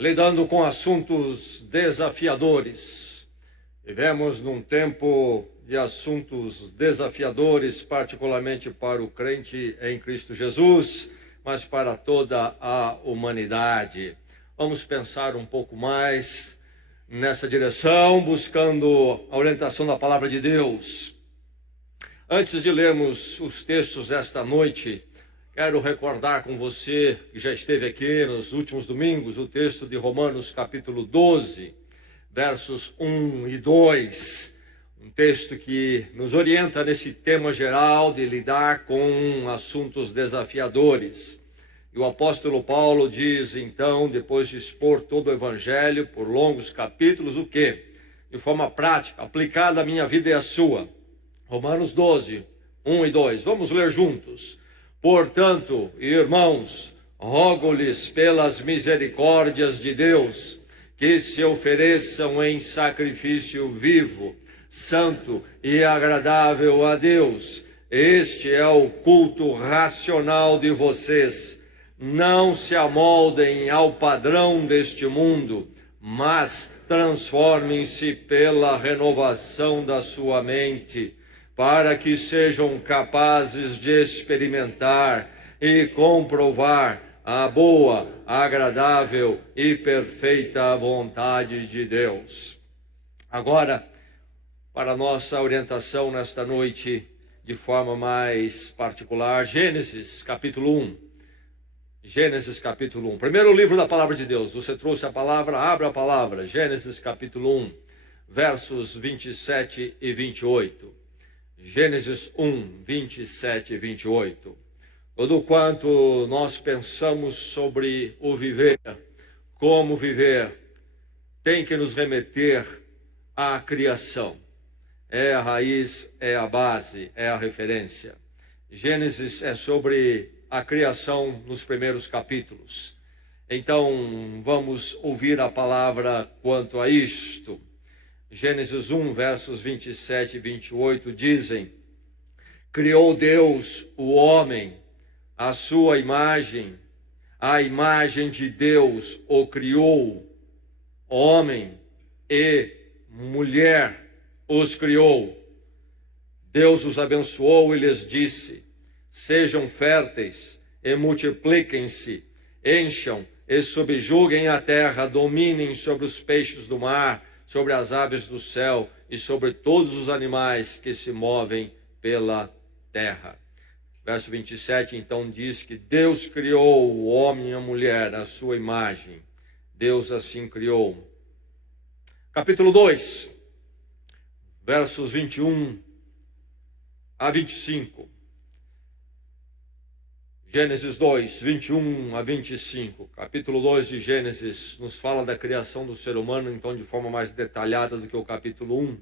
lidando com assuntos desafiadores. Vivemos num tempo de assuntos desafiadores, particularmente para o crente em Cristo Jesus, mas para toda a humanidade. Vamos pensar um pouco mais nessa direção, buscando a orientação da palavra de Deus. Antes de lermos os textos desta noite, quero recordar com você, que já esteve aqui nos últimos domingos, o texto de Romanos capítulo 12, versos 1 e 2. Um texto que nos orienta nesse tema geral de lidar com assuntos desafiadores. E o apóstolo Paulo diz, então, depois de expor todo o evangelho por longos capítulos, o quê? De forma prática, aplicada à minha vida e à sua. Romanos 12, 1 e 2. Vamos ler juntos. Portanto, irmãos, rogo-lhes pelas misericórdias de Deus, que se ofereçam em sacrifício vivo, santo e agradável a Deus. Este é o culto racional de vocês. Não se amoldem ao padrão deste mundo, mas transformem-se pela renovação da sua mente, para que sejam capazes de experimentar e comprovar a boa, agradável e perfeita vontade de Deus. Agora, para nossa orientação nesta noite, de forma mais particular, Gênesis capítulo 1. Gênesis capítulo 1. Primeiro livro da palavra de Deus. Você trouxe a palavra, abra a palavra. Gênesis capítulo 1, versos 27 e 28. Gênesis 1, 27 e 28. Tudo quanto nós pensamos sobre o viver, como viver, tem que nos remeter à criação. É a raiz, é a base, é a referência. Gênesis é sobre a criação nos primeiros capítulos. Então, vamos ouvir a palavra quanto a isto. Gênesis 1, versos 27 e 28 dizem: criou Deus o homem, à sua imagem, a imagem de Deus o criou, homem e mulher os criou. Deus os abençoou e lhes disse: sejam férteis e multipliquem-se, encham e subjuguem a terra, dominem sobre os peixes do mar, sobre as aves do céu e sobre todos os animais que se movem pela terra. Verso 27, então, diz que Deus criou o homem e a mulher à sua imagem. Deus assim criou. Capítulo 2, versos 21 a 25. Gênesis 2, 21 a 25. Capítulo 2 de Gênesis nos fala da criação do ser humano, então, de forma mais detalhada do que o capítulo 1.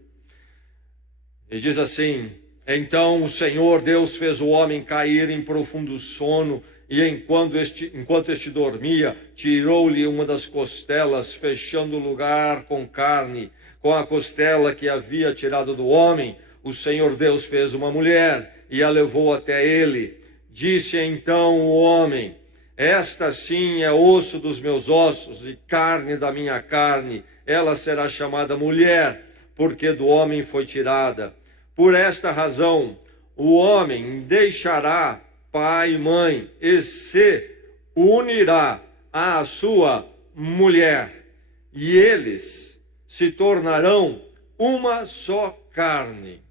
E diz assim: então o Senhor Deus fez o homem cair em profundo sono, e enquanto este dormia, tirou-lhe uma das costelas, fechando o lugar com carne. Com a costela que havia tirado do homem, o Senhor Deus fez uma mulher e a levou até ele. Disse então o homem: esta sim é osso dos meus ossos e carne da minha carne. Ela será chamada mulher, porque do homem foi tirada. Por esta razão, o homem deixará pai e mãe e se unirá à sua mulher, e eles se tornarão uma só carne.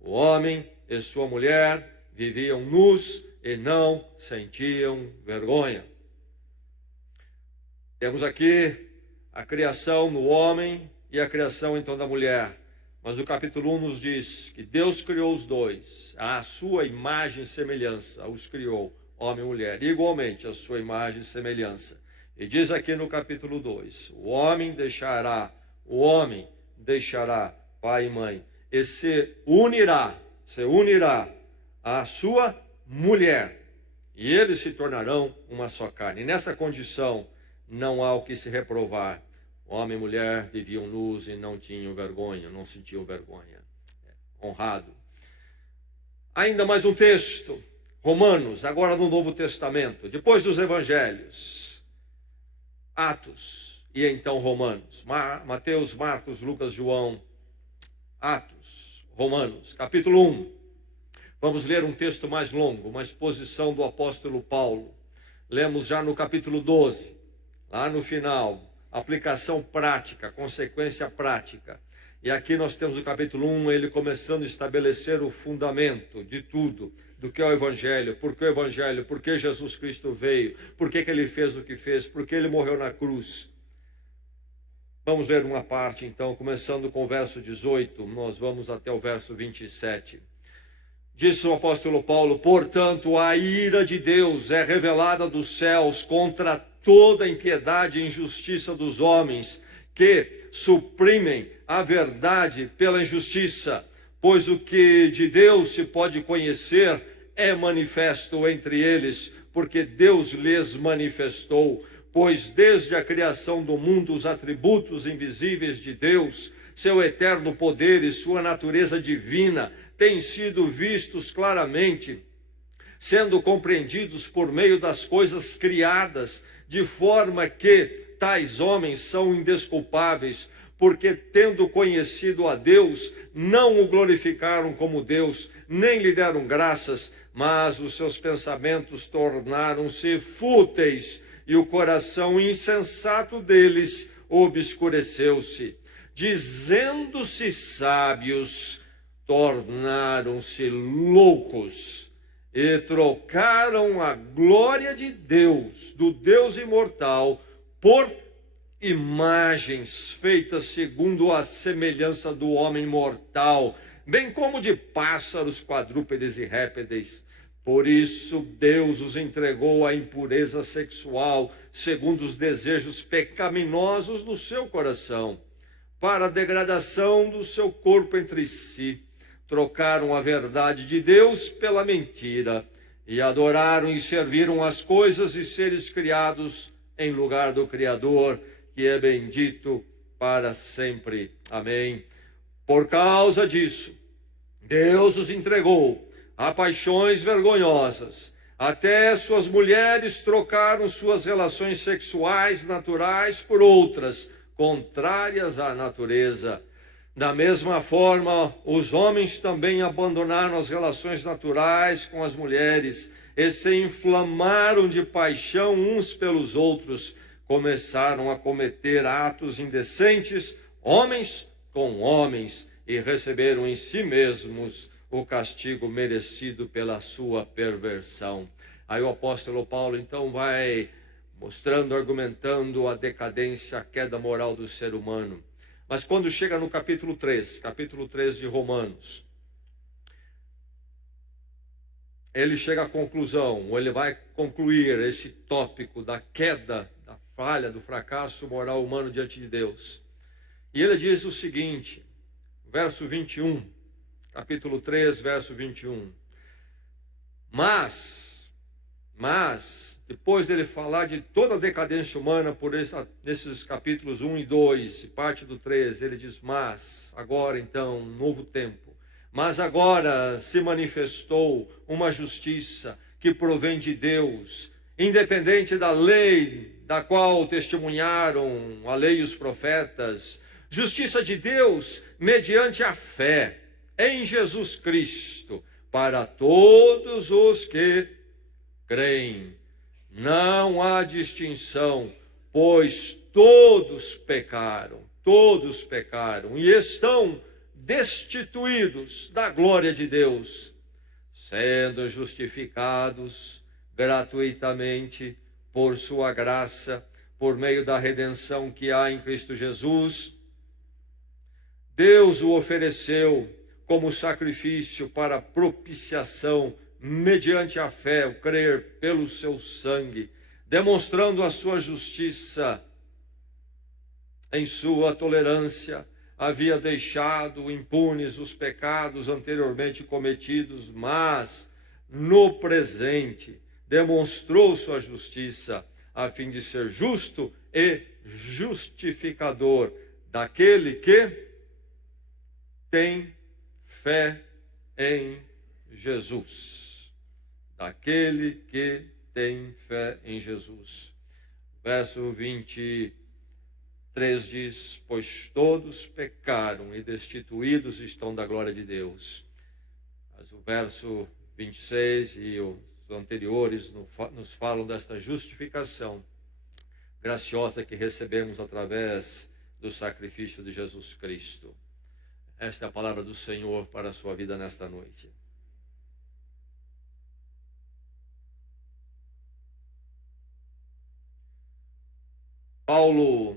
O homem e sua mulher viviam nus e não sentiam vergonha. Temos aqui a criação do homem e a criação então da mulher. Mas o capítulo 1 nos diz que Deus criou os dois, à sua imagem e semelhança, os criou, homem e mulher, igualmente a sua imagem e semelhança. E diz aqui no capítulo 2, o homem deixará pai e mãe, e se unirá à sua mulher, e eles se tornarão uma só carne. E nessa condição não há o que se reprovar. Homem e mulher viviam nus e não tinham vergonha, não sentiam vergonha. Honrado. Ainda mais um texto, Romanos, agora no Novo Testamento, depois dos Evangelhos. Atos, e então Romanos. Mateus, Marcos, Lucas, João, Atos, Romanos, capítulo 1. Vamos ler um texto mais longo, uma exposição do apóstolo Paulo. Lemos já no capítulo 12, lá no final, aplicação prática, consequência prática. E aqui nós temos o capítulo 1, ele começando a estabelecer o fundamento de tudo, do que é o Evangelho, por que o Evangelho, por que Jesus Cristo veio, por que ele fez o que fez, por que ele morreu na cruz. Vamos ler uma parte então, começando com o verso 18, nós vamos até o verso 27. Diz o apóstolo Paulo: portanto, a ira de Deus é revelada dos céus contra toda impiedade e injustiça dos homens, que suprimem a verdade pela injustiça, pois o que de Deus se pode conhecer é manifesto entre eles, porque Deus lhes manifestou. Pois desde a criação do mundo os atributos invisíveis de Deus, seu eterno poder e sua natureza divina, têm sido vistos claramente, sendo compreendidos por meio das coisas criadas, de forma que tais homens são indesculpáveis, porque tendo conhecido a Deus, não o glorificaram como Deus, nem lhe deram graças, mas os seus pensamentos tornaram-se fúteis, e o coração insensato deles obscureceu-se. Dizendo-se sábios, tornaram-se loucos, e trocaram a glória de Deus, do Deus imortal, por imagens feitas segundo a semelhança do homem mortal, bem como de pássaros, quadrúpedes e répteis. Por isso Deus os entregou à impureza sexual, segundo os desejos pecaminosos do seu coração, para a degradação do seu corpo entre si. Trocaram a verdade de Deus pela mentira, e adoraram e serviram as coisas e seres criados em lugar do Criador, que é bendito para sempre. Amém. Por causa disso, Deus os entregou a paixões vergonhosas. Até suas mulheres trocaram suas relações sexuais naturais por outras, contrárias à natureza. Da mesma forma, os homens também abandonaram as relações naturais com as mulheres e se inflamaram de paixão uns pelos outros. Começaram a cometer atos indecentes, homens com homens, e receberam em si mesmos o castigo merecido pela sua perversão. Aí o apóstolo Paulo então vai mostrando, argumentando a decadência, a queda moral do ser humano. Mas quando chega no capítulo 3 de Romanos, ele chega à conclusão, ou ele vai concluir esse tópico da queda, da falha, do fracasso moral humano diante de Deus. E ele diz o seguinte, verso 21, capítulo 3, verso 21. Mas, depois dele falar de toda a decadência humana por nesses capítulos 1 e 2, parte do 3, ele diz: mas, agora então, novo tempo. Mas agora se manifestou uma justiça que provém de Deus, independente da lei, da qual testemunharam a lei e os profetas. Justiça de Deus mediante a fé em Jesus Cristo, para todos os que creem. Não há distinção, pois todos pecaram e estão destituídos da glória de Deus, sendo justificados gratuitamente por sua graça, por meio da redenção que há em Cristo Jesus. Deus o ofereceu como sacrifício para propiciação, mediante a fé, o crer pelo seu sangue, demonstrando a sua justiça. Em sua tolerância, havia deixado impunes os pecados anteriormente cometidos, mas, no presente, demonstrou sua justiça, a fim de ser justo e justificador daquele que tem fé em Jesus. Daquele que tem fé em Jesus. Verso 22. 3 diz: pois todos pecaram e destituídos estão da glória de Deus. Mas o verso 26 e os anteriores nos falam desta justificação graciosa que recebemos através do sacrifício de Jesus Cristo. Esta é a palavra do Senhor para a sua vida nesta noite. Paulo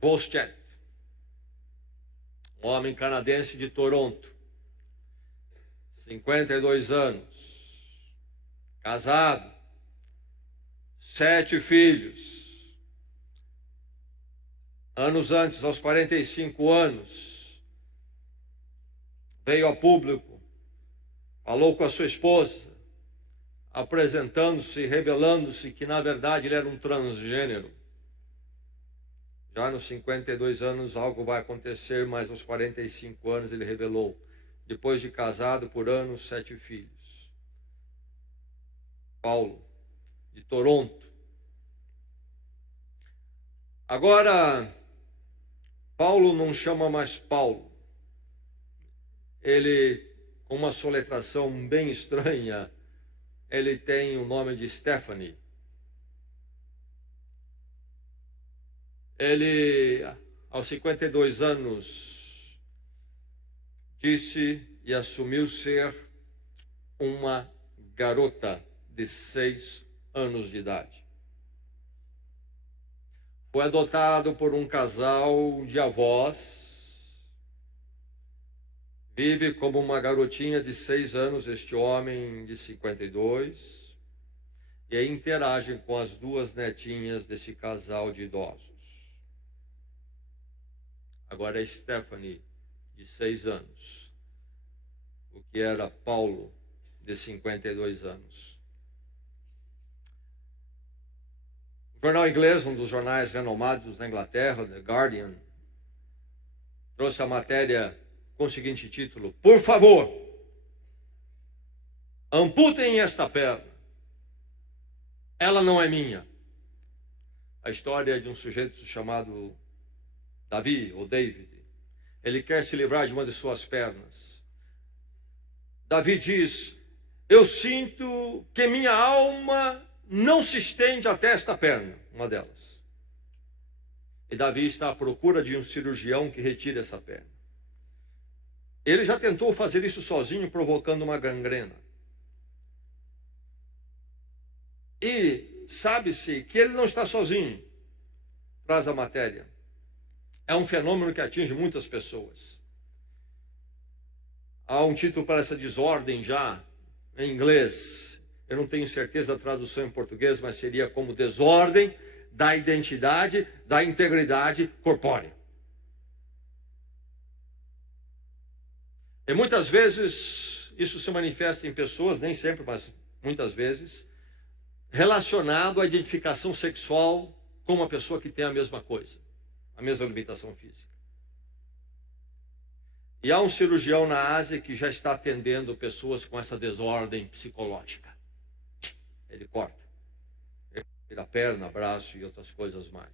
Volstead, um homem canadense de Toronto, 52 anos, casado, 7 filhos. Anos antes, aos 45 anos, veio a público, falou com a sua esposa, apresentando-se, revelando-se que na verdade ele era um transgênero. Já nos 52 anos algo vai acontecer, mas aos 45 anos ele revelou. Depois de casado por anos, 7 filhos. Paulo, de Toronto. Agora, Paulo não chama mais Paulo. Ele, com uma soletração bem estranha, ele tem o nome de Stephanie. Ele, aos 52 anos, disse e assumiu ser uma garota de 6 anos de idade. Foi adotado por um casal de avós. Vive como uma garotinha de 6 anos, este homem de 52, e aí interage com as 2 netinhas desse casal de idosos. Agora é Stephanie, de 6 anos, o que era Paulo, de 52 anos. O jornal inglês, um dos jornais renomados da Inglaterra, The Guardian, trouxe a matéria com o seguinte título: por favor, amputem esta perna, ela não é minha. A história de um sujeito chamado Davi, ou David. Ele quer se livrar de uma de suas pernas. Davi diz: eu sinto que minha alma não se estende até esta perna, uma delas. E Davi está à procura de um cirurgião que retire essa perna. Ele já tentou fazer isso sozinho, provocando uma gangrena. E sabe-se que ele não está sozinho. Traz a matéria. É um fenômeno que atinge muitas pessoas. Há um título para essa desordem já, em inglês. Eu não tenho certeza da tradução em português, mas seria como desordem da identidade, da integridade corpórea. E muitas vezes isso se manifesta em pessoas, nem sempre, mas muitas vezes, relacionado à identificação sexual com uma pessoa que tem a mesma coisa, a mesma limitação física. E há um cirurgião na Ásia que já está atendendo pessoas com essa desordem psicológica. Ele corta, ele tira a perna, braço e outras coisas mais.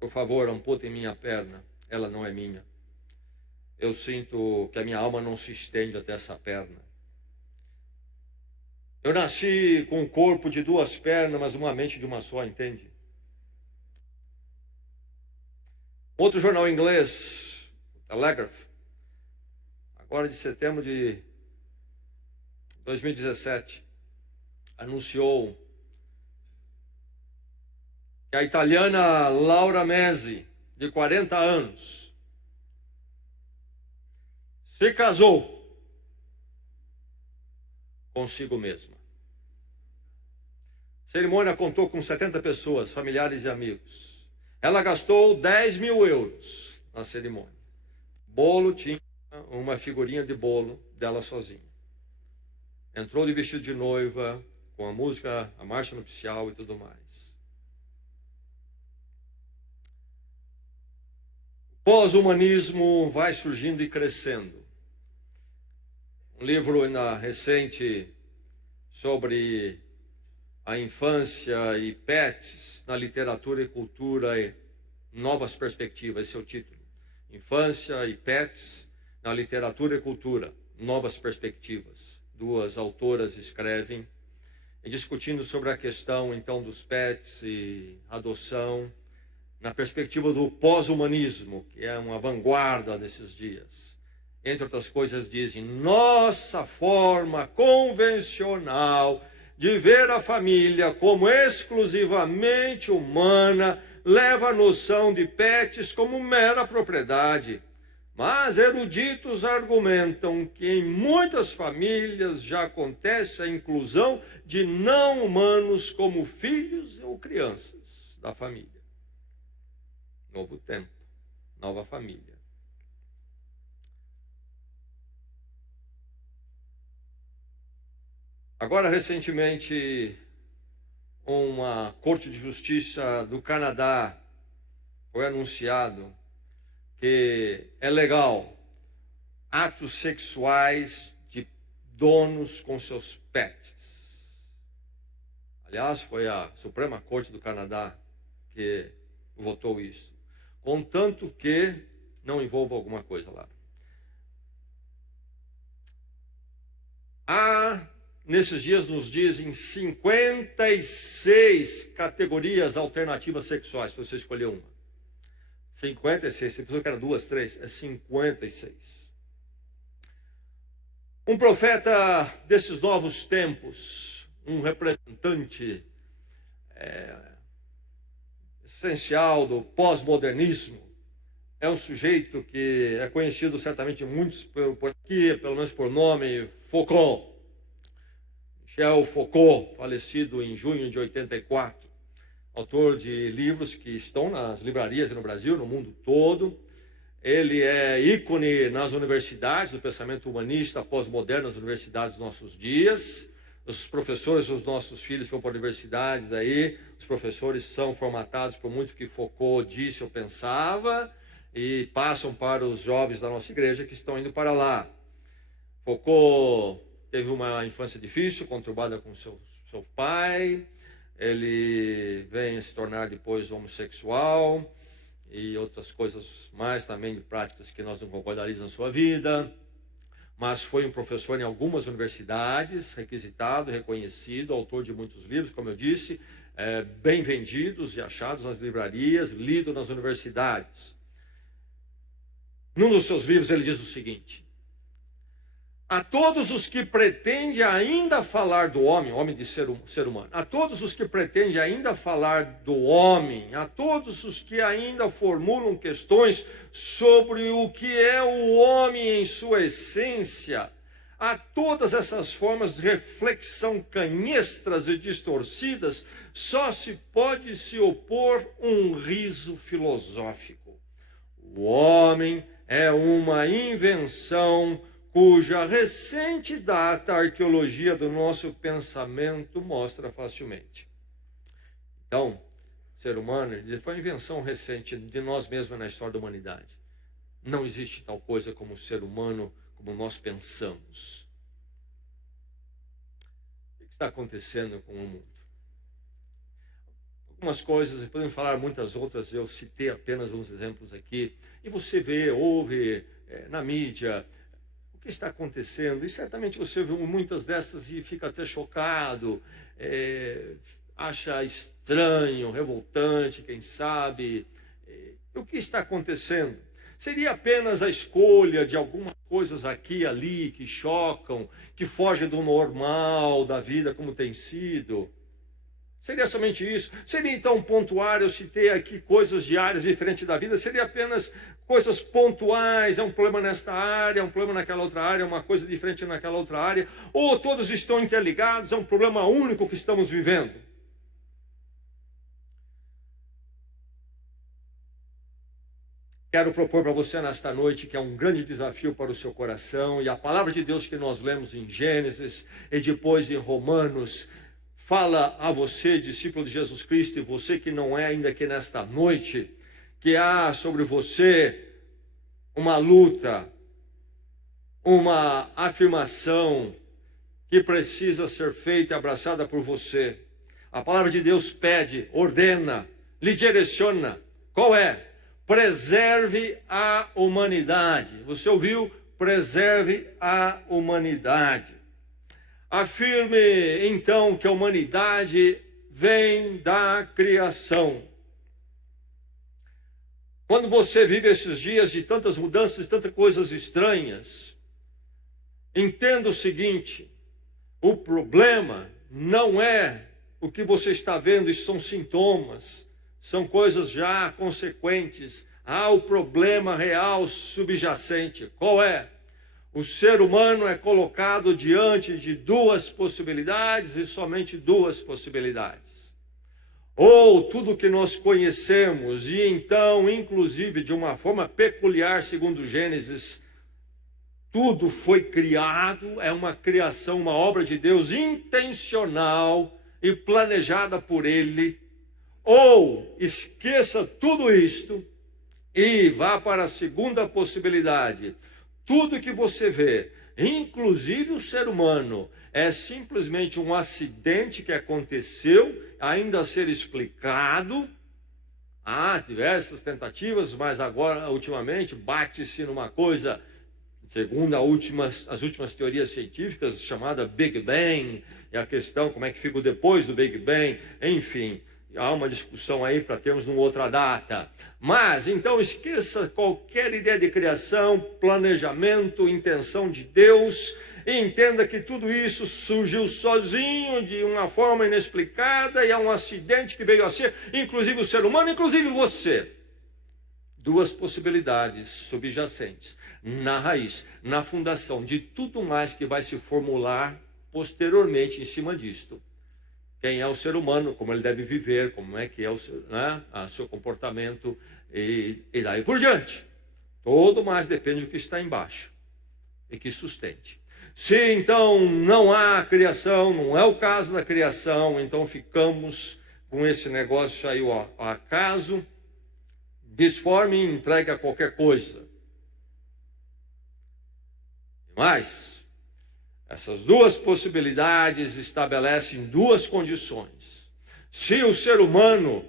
Por favor, amputem minha perna, ela não é minha. Eu sinto que a minha alma não se estende até essa perna. Eu nasci com um corpo de 2 pernas, mas uma mente de uma só, entende? Outro jornal inglês, Telegraph, agora de setembro de 2017, anunciou que a italiana Laura Mezzi, de 40 anos, se casou consigo mesma. A cerimônia contou com 70 pessoas, familiares e amigos. Ela gastou 10 mil euros na cerimônia. Bolo tinha uma figurinha de bolo dela sozinha. Entrou de vestido de noiva, com a música, a marcha nupcial e tudo mais. O pós-humanismo vai surgindo e crescendo. Um livro recente sobre a infância e pets na literatura e cultura e novas perspectivas. Esse é o título. Infância e pets na literatura e cultura, novas perspectivas. Duas autoras escrevem, e discutindo sobre a questão, então, dos pets e adoção, na perspectiva do pós-humanismo, que é uma vanguarda desses dias. Entre outras coisas, dizem: nossa forma convencional de ver a família como exclusivamente humana leva a noção de pets como mera propriedade. Mas eruditos argumentam que em muitas famílias já acontece a inclusão de não humanos como filhos ou crianças da família. Novo tempo, nova família. Agora, recentemente, uma Corte de Justiça do Canadá foi anunciado que é legal atos sexuais de donos com seus pets. Aliás, foi a Suprema Corte do Canadá que votou isso, contanto que não envolva alguma coisa lá. Nesses dias nos dizem 56 categorias alternativas sexuais, para você escolher uma. 56, você pensou que era 2, 3, é 56. Um profeta desses novos tempos, um representante essencial do pós-modernismo, é um sujeito que é conhecido certamente muitos por aqui, pelo menos por nome, Foucault. Michel Foucault, falecido em junho de 84. Autor de livros que estão nas livrarias no Brasil, no mundo todo. Ele é ícone nas universidades, do pensamento humanista pós-moderno nas universidades dos nossos dias. Os professores dos nossos filhos vão para universidades aí, os professores são formatados por muito que Foucault disse ou pensava e passam para os jovens da nossa igreja que estão indo para lá. Foucault teve uma infância difícil, conturbada com seu pai. Ele vem a se tornar depois homossexual e outras coisas mais também de práticas que nós não concordaríamos na sua vida. Mas foi um professor em algumas universidades, requisitado, reconhecido, autor de muitos livros, como eu disse, bem vendidos e achados nas livrarias, lido nas universidades. Num dos seus livros ele diz o seguinte: a todos os que pretendem ainda falar do homem de ser humano, a todos os que pretendem ainda falar do homem, a todos os que ainda formulam questões sobre o que é o homem em sua essência, a todas essas formas de reflexão canhestras e distorcidas, só se pode se opor um riso filosófico. O homem é uma invenção cuja recente data a arqueologia do nosso pensamento mostra facilmente. Então, ser humano, ele diz, foi uma invenção recente de nós mesmos na história da humanidade. Não existe tal coisa como ser humano como nós pensamos. O que está acontecendo com o mundo? Algumas coisas, podemos falar muitas outras, eu citei apenas uns exemplos aqui, e você vê, ouve na mídia, o que está acontecendo? E certamente você viu muitas dessas e fica até chocado, acha estranho, revoltante, quem sabe. O que está acontecendo? Seria apenas a escolha de algumas coisas aqui e ali que chocam, que fogem do normal da vida como tem sido? Seria somente isso? Seria então pontuar, eu citei aqui coisas diárias diferentes da vida, seria apenas coisas pontuais, é um problema nesta área, é um problema naquela outra área, é uma coisa diferente naquela outra área, ou todos estão interligados, é um problema único que estamos vivendo? Quero propor para você nesta noite que é um grande desafio para o seu coração, e a palavra de Deus que nós lemos em Gênesis e depois em Romanos, fala a você, discípulo de Jesus Cristo, e você que não é ainda aqui nesta noite, que há sobre você uma luta, uma afirmação que precisa ser feita e abraçada por você. A palavra de Deus pede, ordena, lhe direciona. Qual é? Preserve a humanidade. Você ouviu? Preserve a humanidade. Afirme, então, que a humanidade vem da criação. Quando você vive esses dias de tantas mudanças, tantas coisas estranhas, entenda o seguinte: o problema não é o que você está vendo, isso são sintomas, são coisas já consequentes. Há o problema real subjacente. Qual é? O ser humano é colocado diante de duas possibilidades e somente duas possibilidades. Ou tudo que nós conhecemos, e então, inclusive, de uma forma peculiar, segundo Gênesis, tudo foi criado, é uma criação, uma obra de Deus intencional e planejada por Ele. Ou esqueça tudo isto e vá para a segunda possibilidade. Tudo que você vê, inclusive o ser humano, é simplesmente um acidente que aconteceu, ainda a ser explicado. Há diversas tentativas, mas agora, ultimamente, bate-se numa coisa, segundo as últimas teorias científicas, chamada Big Bang, e a questão como é que fica depois do Big Bang, enfim. Há uma discussão aí para termos numa outra data. Mas, então, esqueça qualquer ideia de criação, planejamento, intenção de Deus. E entenda que tudo isso surgiu sozinho, de uma forma inexplicada, e é um acidente que veio a ser, inclusive o ser humano, inclusive você. Duas possibilidades subjacentes, na raiz, na fundação de tudo mais que vai se formular posteriormente em cima disto. Quem é o ser humano, como ele deve viver, como é que é o seu comportamento e daí por diante. Todo mais depende do que está embaixo e que sustente. Se então não há criação, não é o caso da criação, então ficamos com esse negócio aí, ó, acaso, disforme e entregue a qualquer coisa. Mas essas duas possibilidades estabelecem duas condições. Se o ser humano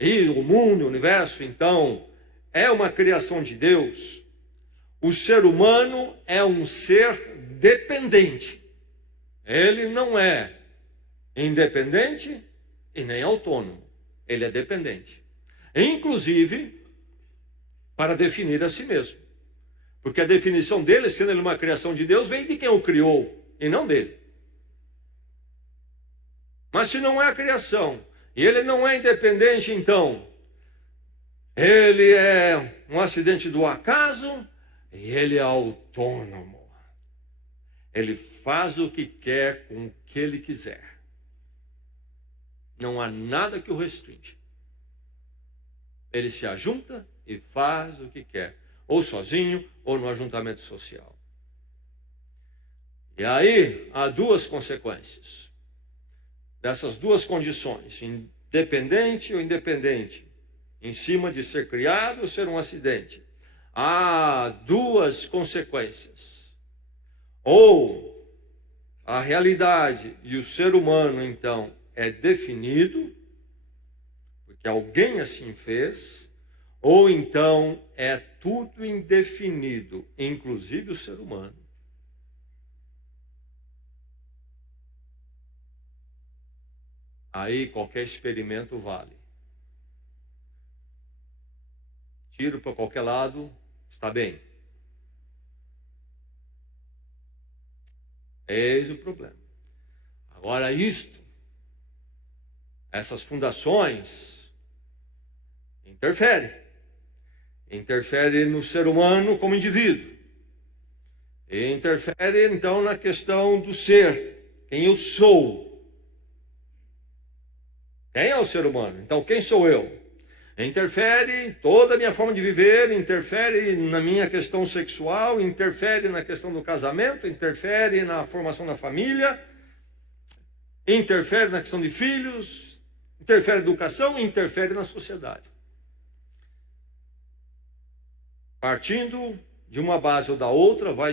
e o mundo, o universo, então, é uma criação de Deus, o ser humano é um ser dependente. Ele não é independente e nem autônomo. Ele é dependente. Inclusive, para definir a si mesmo. Porque a definição dele, sendo ele uma criação de Deus, vem de quem o criou, e não dele. Mas se não é a criação, e ele não é independente, então, ele é um acidente do acaso, e ele é autônomo. Ele faz o que quer com o que ele quiser. Não há nada que o restringe. Ele se ajunta e faz o que quer. Ou sozinho, ou no ajuntamento social. E aí, há duas consequências. Dessas duas condições, independente ou independente, em cima de ser criado ou ser um acidente, há duas consequências. Ou a realidade e o ser humano, então, é definido, porque alguém assim fez, ou então é tudo indefinido, inclusive o ser humano. Aí qualquer experimento vale. Tiro para qualquer lado, está bem. Eis o problema. Agora essas fundações, interfere no ser humano como indivíduo. E interfere, então, na questão do ser. Quem eu sou? Quem é o ser humano? Então, quem sou eu? Interfere em toda a minha forma de viver, interfere na minha questão sexual, interfere na questão do casamento, interfere na formação da família, interfere na questão de filhos, interfere na educação, interfere na sociedade. Partindo de uma base ou da outra, vai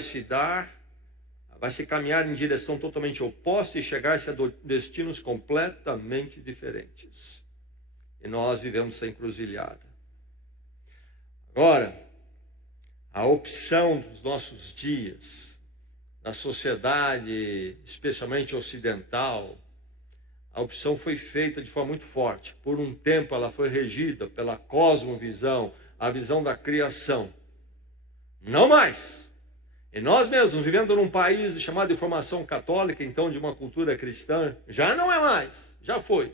vai se caminhar em direção totalmente oposta e chegar-se a destinos completamente diferentes. E nós vivemos essa encruzilhada. Agora, a opção dos nossos dias, na sociedade, especialmente ocidental, a opção foi feita de forma muito forte. Por um tempo ela foi regida pela cosmovisão, a visão da criação. Não mais. E nós mesmos, vivendo num país chamado de formação católica, então de uma cultura cristã, já não é mais, já foi.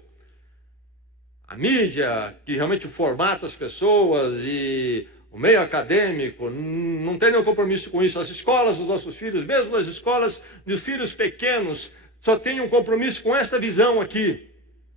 A mídia, que realmente formata as pessoas, e o meio acadêmico, não tem nenhum compromisso com isso. As escolas dos nossos filhos, mesmo as escolas dos filhos pequenos, só tem um compromisso com esta visão aqui.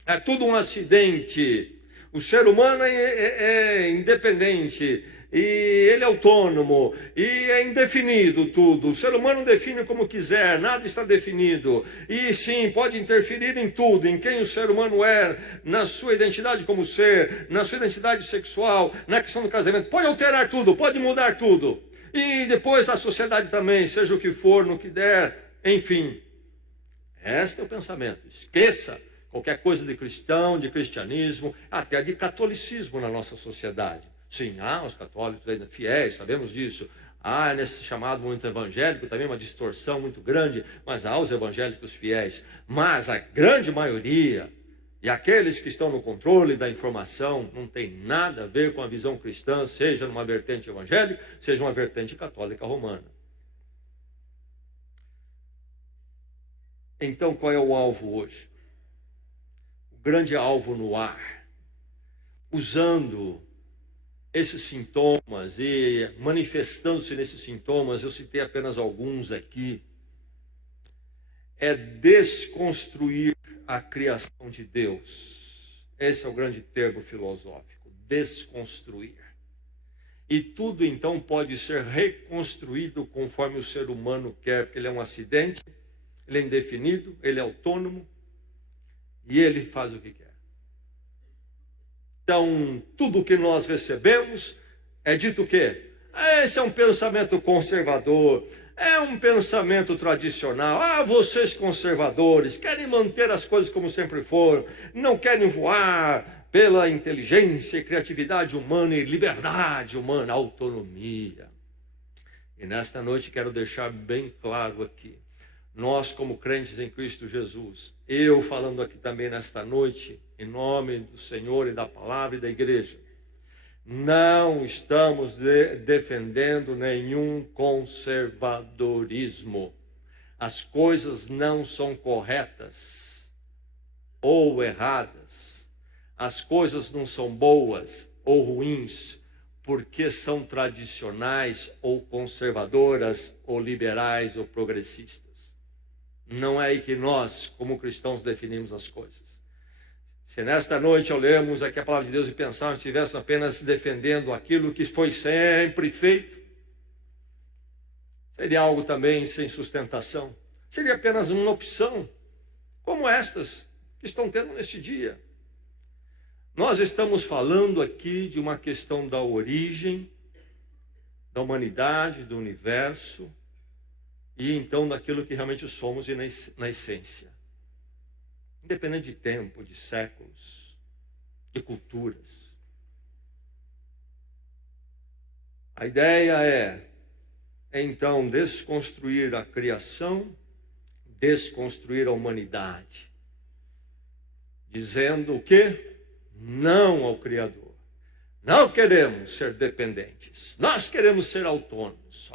É tudo um acidente. O ser humano é independente, e ele é autônomo, e é indefinido tudo. O ser humano define como quiser, nada está definido. E sim, pode interferir em tudo, em quem o ser humano é, na sua identidade como ser, na sua identidade sexual, na questão do casamento. Pode alterar tudo, pode mudar tudo. E depois a sociedade também, seja o que for, no que der, enfim. Este é o pensamento. Esqueça qualquer coisa de cristão, de cristianismo, até de catolicismo na nossa sociedade. Sim, há os católicos ainda fiéis, sabemos disso. Há nesse chamado movimento evangélico também uma distorção muito grande, mas há os evangélicos fiéis. Mas a grande maioria, e aqueles que estão no controle da informação, não tem nada a ver com a visão cristã, seja numa vertente evangélica, seja uma vertente católica romana. Então, qual é o alvo hoje? O grande alvo no ar, usando esses sintomas e manifestando-se nesses sintomas, eu citei apenas alguns aqui, é desconstruir a criação de Deus. Esse é o grande termo filosófico, desconstruir. E tudo então pode ser reconstruído conforme o ser humano quer, porque ele é um acidente, ele é indefinido, ele é autônomo e ele faz o que quer. Então, tudo o que nós recebemos é dito o quê? Esse é um pensamento conservador, é um pensamento tradicional. Vocês conservadores querem manter as coisas como sempre foram, não querem voar pela inteligência e criatividade humana e liberdade humana, autonomia. E nesta noite quero deixar bem claro aqui, nós como crentes em Cristo Jesus, eu falando aqui também nesta noite, em nome do Senhor e da palavra e da igreja, não estamos defendendo nenhum conservadorismo. As coisas não são corretas ou erradas. As coisas não são boas ou ruins porque são tradicionais ou conservadoras ou liberais ou progressistas. Não é aí que nós, como cristãos, definimos as coisas. Se nesta noite olharmos aqui a palavra de Deus e pensarmos que estivéssemos apenas defendendo aquilo que foi sempre feito, seria algo também sem sustentação. Seria apenas uma opção, como estas que estão tendo neste dia. Nós estamos falando aqui de uma questão da origem, da humanidade, do universo, e então daquilo que realmente somos e na essência. Independente de tempo, de séculos, de culturas. A ideia é então desconstruir a criação, desconstruir a humanidade. Dizendo o quê? Não ao Criador. Não queremos ser dependentes. Nós queremos ser autônomos.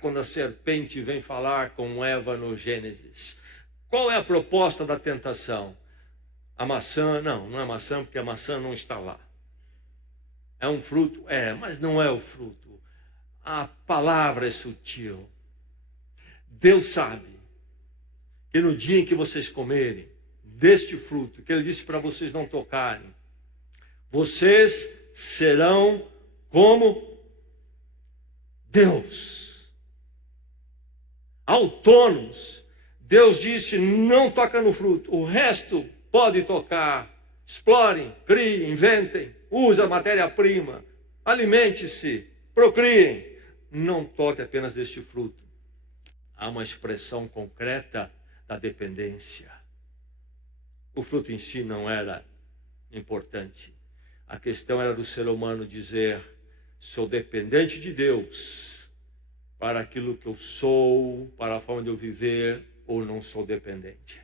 Quando a serpente vem falar com Eva no Gênesis, qual é a proposta da tentação? A maçã? Não é maçã, porque a maçã não está lá. É um fruto? Mas não é o fruto. A palavra é sutil. Deus sabe que no dia em que vocês comerem deste fruto, que Ele disse para vocês não tocarem, vocês serão como Deus. Autônomos. Deus disse, não toca no fruto. O resto pode tocar. Explorem, criem, inventem. Use a matéria-prima. Alimente-se. Procriem. Não toque apenas deste fruto. há uma expressão concreta da dependência. O fruto em si não era importante. A questão era do ser humano dizer: sou dependente de Deus para aquilo que eu sou, para a forma de eu viver, ou não sou dependente.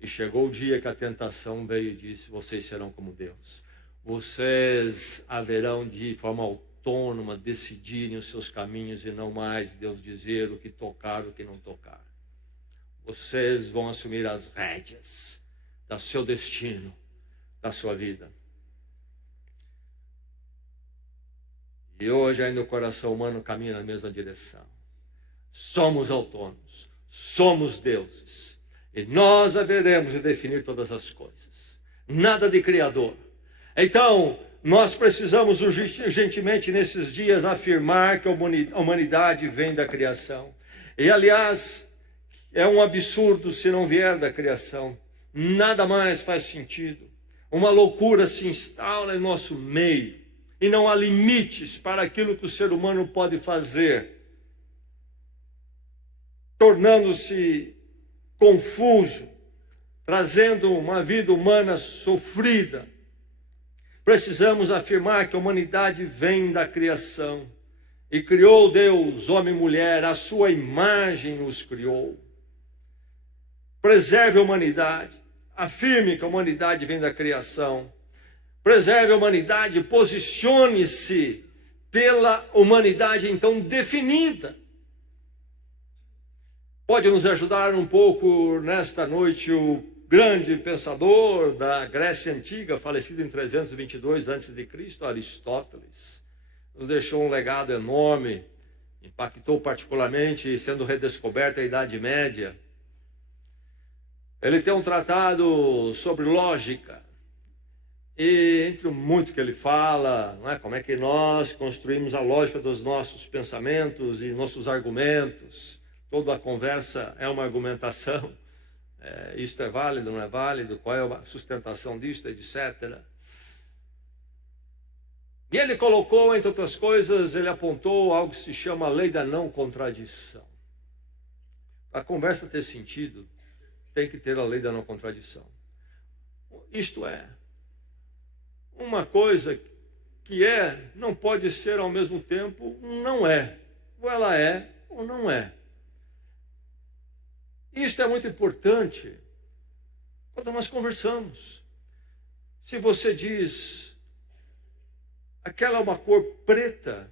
E chegou o dia que a tentação veio e disse: vocês serão como Deus. Vocês haverão de forma autônoma decidirem os seus caminhos e não mais Deus dizer o que tocar, o que não tocar. Vocês vão assumir as rédeas do seu destino, da sua vida. E hoje ainda o coração humano caminha na mesma direção. Somos autônomos, somos deuses. E nós haveremos de definir todas as coisas. Nada de criador. Então, nós precisamos urgentemente nesses dias afirmar que a humanidade vem da criação. E aliás, é um absurdo se não vier da criação. Nada mais faz sentido. Uma loucura se instala em nosso meio. E não há limites para aquilo que o ser humano pode fazer, tornando-se confuso, trazendo uma vida humana sofrida. Precisamos afirmar que a humanidade vem da criação. E criou Deus, homem e mulher, a sua imagem os criou. Preserve a humanidade. Afirme que a humanidade vem da criação. Preserve a humanidade, posicione-se pela humanidade então definida. Pode nos ajudar um pouco nesta noite o grande pensador da Grécia Antiga, falecido em 322 a.C., Aristóteles. Nos deixou um legado enorme, impactou particularmente, sendo redescoberta a Idade Média. Ele tem um tratado sobre lógica. E entre muito que ele fala, não é? Como é que nós construímos a lógica dos nossos pensamentos e nossos argumentos. Toda a conversa é uma argumentação. Isto é válido, não é válido? Qual é a sustentação disto, etc. E ele colocou, entre outras coisas, ele apontou algo que se chama a lei da não contradição. Para a conversa ter sentido, tem que ter a lei da não contradição. Isto é, uma coisa que não pode ser ao mesmo tempo não é. Ou ela é ou não é. Isto é muito importante quando nós conversamos. Se você diz, aquela é uma cor preta,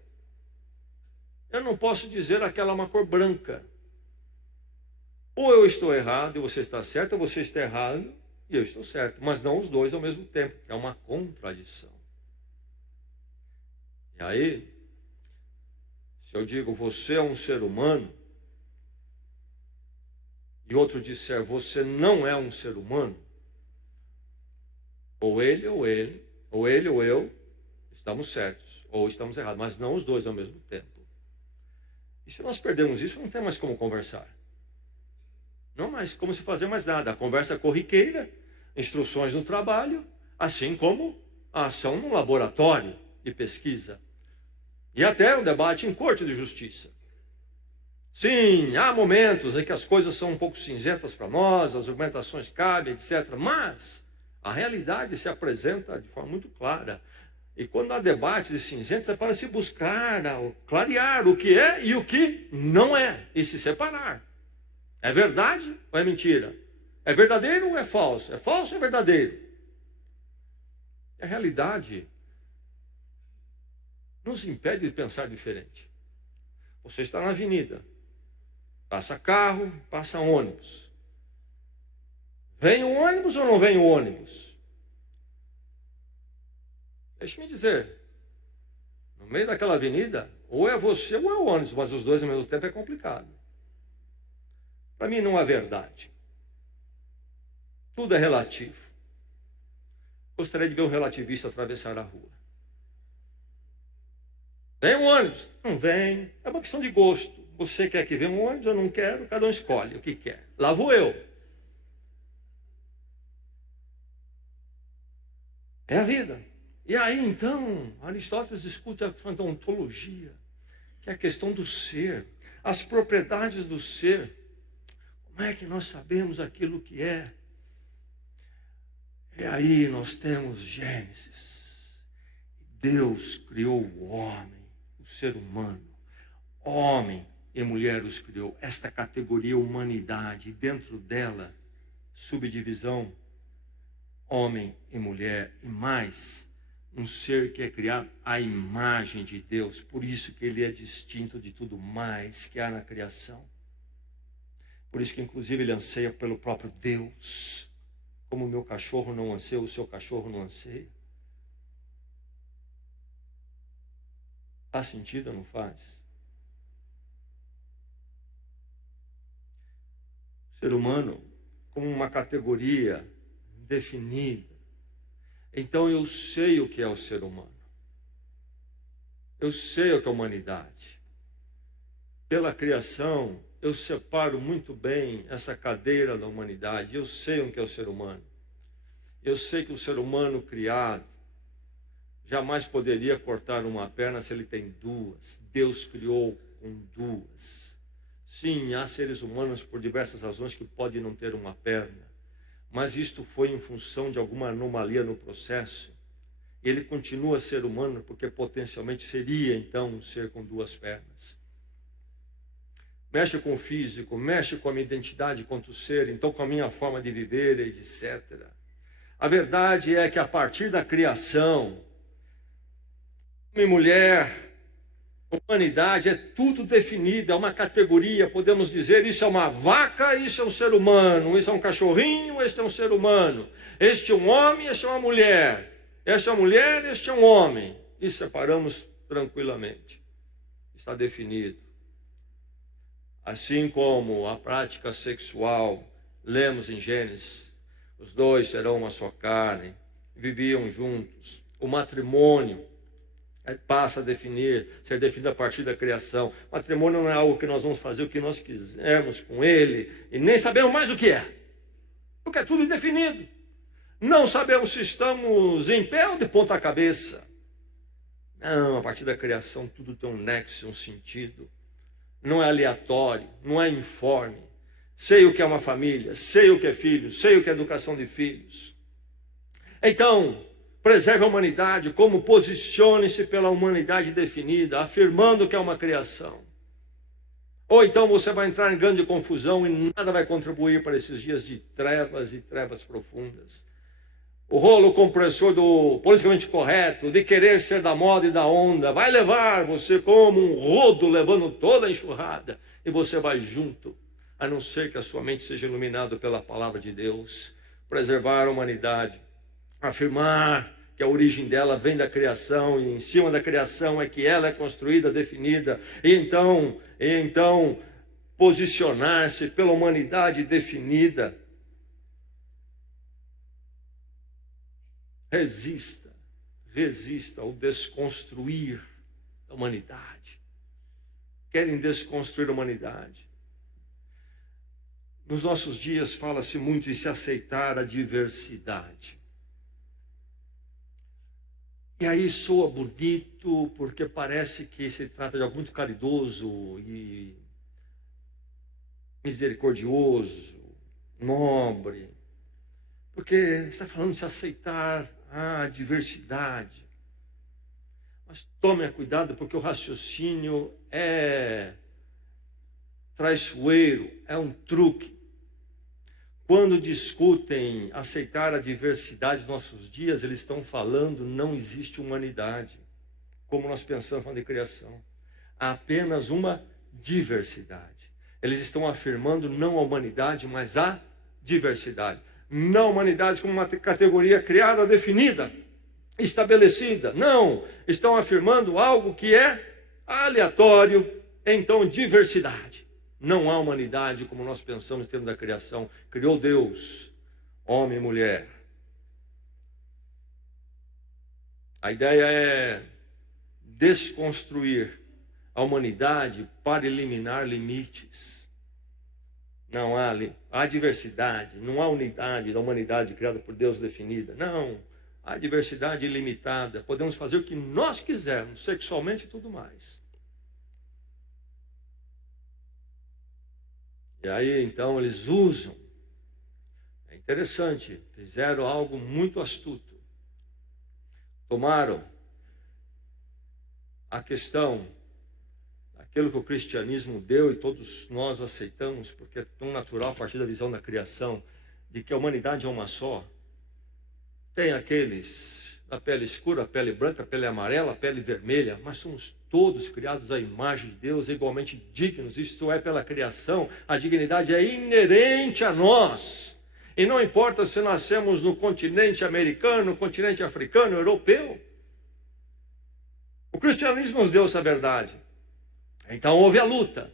eu não posso dizer aquela é uma cor branca. Ou eu estou errado e você está certo, ou você está errado e eu estou certo, mas não os dois ao mesmo tempo. É uma contradição. E aí, se eu digo, você é um ser humano, e outro disser, você não é um ser humano, ou ele ou eu, estamos certos, ou estamos errados, mas não os dois ao mesmo tempo. E se nós perdemos isso, não tem mais como conversar. Não mais como se fazer mais nada. A conversa corriqueira, instruções no trabalho, assim como a ação no laboratório de pesquisa. E até o debate em corte de justiça. Sim, há momentos em que as coisas são um pouco cinzentas para nós, as argumentações cabem, etc. Mas a realidade se apresenta de forma muito clara. E quando há debates cinzentos, é para se buscar, clarear o que é e o que não é, e se separar. É verdade ou é mentira? É verdadeiro ou é falso? É falso ou é verdadeiro? A realidade nos impede de pensar diferente. Você está na avenida, passa carro, passa ônibus. Vem o ônibus ou não vem o ônibus? Deixe-me dizer, no meio daquela avenida, ou é você ou é o ônibus, mas os dois ao mesmo tempo é complicado. Para mim não há verdade. Tudo é relativo. Gostaria de ver um relativista atravessar a rua. Vem um ônibus? Não vem. É uma questão de gosto. Você quer que venha um ônibus? Eu não quero. Cada um escolhe o que quer. Lá vou eu. É a vida. E aí, então, Aristóteles discute a ontologia. que é a questão do ser, as propriedades do ser. Como é que nós sabemos aquilo que é? E aí nós temos Gênesis. Deus criou o homem, o ser humano. Homem e mulher os criou. Esta categoria humanidade, dentro dela, subdivisão, homem e mulher, e mais, um ser que é criado à imagem de Deus. Por isso que ele é distinto de tudo mais que há na criação. Por isso que, inclusive, ele anseia pelo próprio Deus. Como o meu cachorro não anseia, o seu cachorro não anseia. Faz sentido ou não faz? O ser humano, como uma categoria definida. Então eu sei o que é o ser humano. Eu sei o que é a humanidade. Pela criação, eu separo muito bem essa cadeira da humanidade. Eu sei o que é o ser humano. Eu sei que o ser humano criado jamais poderia cortar uma perna se ele tem duas. Deus criou com duas. Sim, há seres humanos por diversas razões que podem não ter uma perna. Mas isto foi em função de alguma anomalia no processo. Ele continua a ser humano porque potencialmente seria então um ser com duas pernas. Mexe com o físico, mexe com a minha identidade quanto ser, então com a minha forma de viver, etc. A verdade é que a partir da criação, homem e mulher, humanidade, é tudo definido, é uma categoria, podemos dizer, isso é uma vaca, isso é um ser humano, isso é um cachorrinho, este é um ser humano, este é um homem, este é uma mulher, esta é uma mulher, este é um homem, e separamos tranquilamente, está definido. Assim como a prática sexual, lemos em Gênesis, os dois serão uma só carne, viviam juntos, o matrimônio, passa a ser definido a partir da criação. Matrimônio não é algo que nós vamos fazer o que nós quisermos com ele, e nem sabemos mais o que é, porque é tudo indefinido. Não sabemos se estamos em pé ou de ponta cabeça. Não, a partir da criação tudo tem um nexo, um sentido. Não é aleatório, não é informe. Sei o que é uma família, sei o que é filho, sei o que é educação de filhos. Então, preserve a humanidade, como posicione-se pela humanidade definida, afirmando que é uma criação. Ou então você vai entrar em grande confusão e nada vai contribuir para esses dias de trevas e trevas profundas. O rolo compressor do politicamente correto, de querer ser da moda e da onda, vai levar você como um rodo levando toda a enxurrada, e você vai junto, a não ser que a sua mente seja iluminada pela palavra de Deus. Preservar a humanidade, afirmar que a origem dela vem da criação, e em cima da criação é que ela é construída, definida, e então posicionar-se pela humanidade definida. Resista ao desconstruir a humanidade. Querem desconstruir a humanidade. Nos nossos dias fala-se muito em se aceitar a diversidade. E aí soa bonito, porque parece que se trata de algo muito caridoso e misericordioso, nobre. Porque está falando de se aceitar a diversidade. Mas tome cuidado, porque o raciocínio é traiçoeiro, é um truque. Quando discutem aceitar a diversidade dos nossos dias, eles estão falando não existe humanidade, como nós pensamos de criação. Há apenas uma diversidade. Eles estão afirmando não a humanidade, mas a diversidade. Não a humanidade como uma categoria criada, definida, estabelecida. Não, estão afirmando algo que é aleatório, então diversidade. Não há humanidade como nós pensamos em termos da criação. Criou Deus, homem e mulher. A ideia é desconstruir a humanidade para eliminar limites. Não há diversidade, não há unidade da humanidade criada por Deus definida. Não, há diversidade ilimitada. Podemos fazer o que nós quisermos, sexualmente e tudo mais. E aí, então, eles usam. É interessante, fizeram algo muito astuto. Tomaram a questão, aquilo que o cristianismo deu e todos nós aceitamos, porque é tão natural a partir da visão da criação, de que a humanidade é uma só. Tem aqueles da pele escura, a pele branca, a pele amarela, a pele vermelha, mas somos todos criados à imagem de Deus, igualmente dignos, isto é, pela criação, a dignidade é inerente a nós. E não importa se nascemos no continente americano, no continente africano, europeu. O cristianismo nos deu essa verdade. Então houve a luta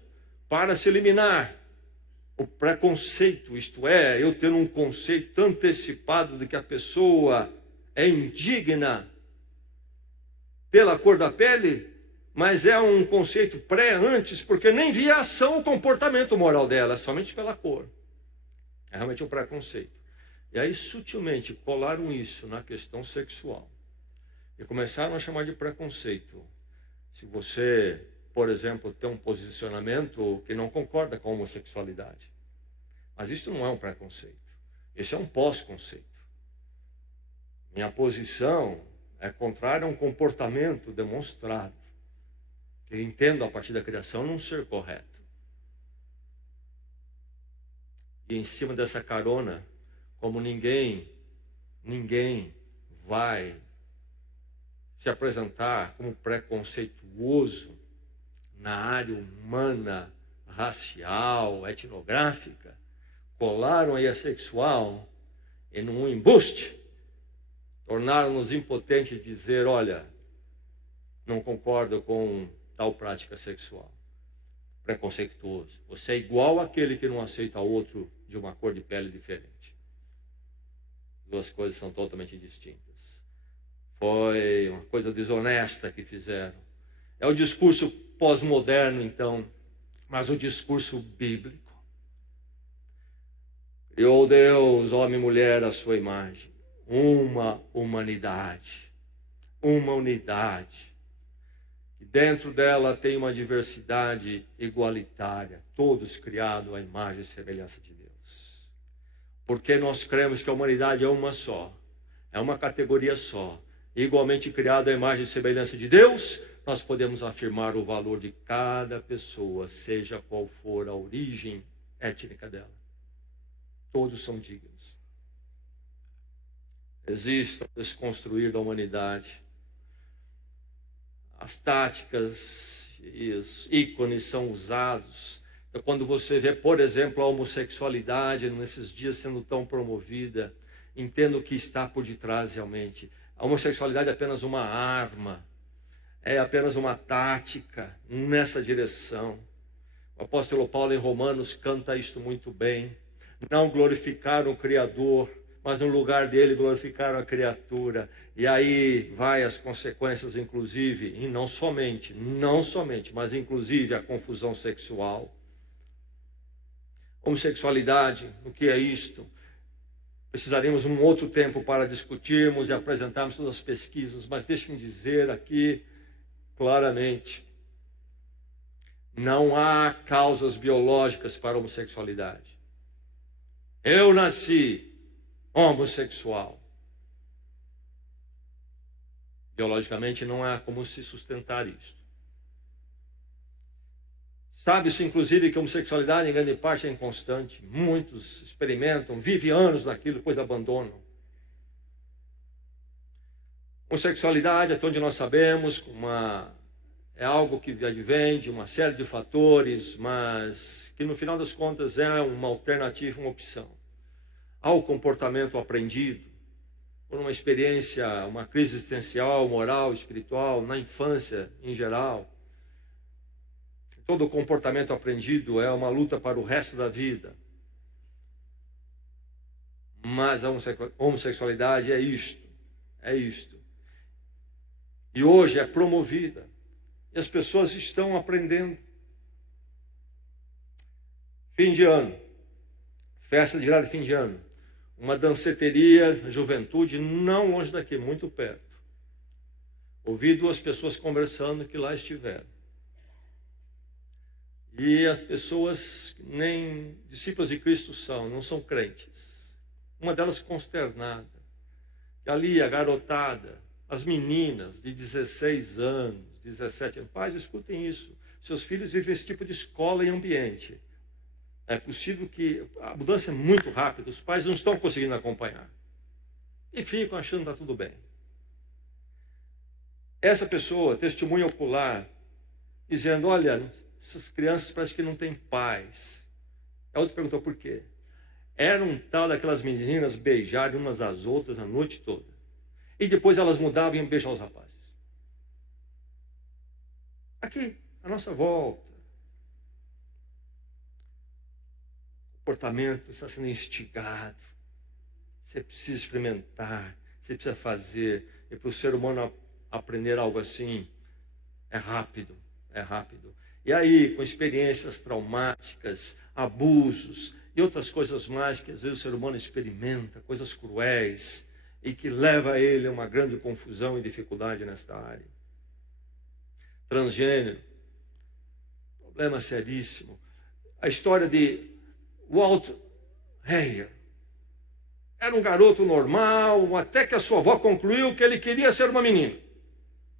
para se eliminar o preconceito, isto é, eu ter um conceito antecipado de que a pessoa é indigna pela cor da pele, mas é um conceito antes, porque nem via a ação, o comportamento moral dela, somente pela cor. É realmente um preconceito. E aí, sutilmente, colaram isso na questão sexual. E começaram a chamar de preconceito. Se você, por exemplo, tem um posicionamento que não concorda com a homossexualidade. Mas isso não é um preconceito. Isso é um pós-conceito. Minha posição é contrária a um comportamento demonstrado, que eu entendo a partir da criação não ser correto. E em cima dessa carona, como ninguém vai se apresentar como preconceituoso na área humana, racial, etnográfica, colaram aí a sexual e num embuste, tornaram-nos impotentes de dizer, olha, não concordo com tal prática sexual. Preconceituoso. Você é igual àquele que não aceita outro de uma cor de pele diferente. Duas coisas são totalmente distintas. Foi uma coisa desonesta que fizeram. É o discurso pós-moderno, então, mas o discurso bíblico. Criou Deus, homem e mulher, à sua imagem. Uma humanidade, uma unidade. E dentro dela tem uma diversidade igualitária, todos criados à imagem e semelhança de Deus. Porque nós cremos que a humanidade é uma só, é uma categoria só, igualmente criada à imagem e semelhança de Deus, nós podemos afirmar o valor de cada pessoa, seja qual for a origem étnica dela. Todos são dignos. Existe o desconstruir da humanidade. As táticas e os ícones são usados. Então, quando você vê, por exemplo, a homossexualidade nesses dias sendo tão promovida, entenda o que está por detrás realmente. A homossexualidade é apenas uma arma, é apenas uma tática nessa direção. O apóstolo Paulo em Romanos canta isto muito bem. Não glorificaram o Criador, mas no lugar dele glorificaram a criatura. E aí vai as consequências, inclusive, e não somente, mas inclusive a confusão sexual. Homossexualidade, o que é isto? Precisaríamos um outro tempo para discutirmos e apresentarmos todas as pesquisas, mas deixe-me dizer aqui claramente, não há causas biológicas para a homossexualidade. Eu nasci homossexual. Biologicamente não há como se sustentar isso. Sabe-se, inclusive, que a homossexualidade, em grande parte, é inconstante. Muitos experimentam, vivem anos naquilo, depois abandonam. Homossexualidade, até onde nós sabemos, é algo que advém de uma série de fatores, mas que, no final das contas, é uma alternativa, uma opção. Há o comportamento aprendido, por uma experiência, uma crise existencial, moral, espiritual, na infância em geral. Todo comportamento aprendido é uma luta para o resto da vida. Mas a homossexualidade é isto. E hoje é promovida. E as pessoas estão aprendendo. Fim de ano. Festa de virada de fim de ano. Uma danceteria, juventude, não longe daqui, muito perto. Ouvi duas pessoas conversando que lá estiveram. E as pessoas que nem discípulos de Cristo são, não são crentes. Uma delas consternada. E ali a garotada, as meninas de 16 anos, 17 anos. Pais, escutem isso. Seus filhos vivem esse tipo de escola e ambiente. É possível que a mudança é muito rápida, os pais não estão conseguindo acompanhar. E ficam achando que está tudo bem. Essa pessoa, testemunha ocular, dizendo, olha, essas crianças parecem que não têm paz. A outra perguntou por quê. Era um tal daquelas meninas beijarem umas às outras a noite toda. E depois elas mudavam e iam beijar os rapazes. Aqui, à nossa volta. O comportamento está sendo instigado. Você precisa experimentar, você precisa fazer. E para o ser humano aprender algo assim, é rápido, é rápido. E aí, com experiências traumáticas, abusos e outras coisas mais que às vezes o ser humano experimenta, coisas cruéis, e que leva ele a uma grande confusão e dificuldade nesta área. Transgênero, problema seríssimo. A história de Walt Heyer. Era um garoto normal, até que a sua avó concluiu que ele queria ser uma menina.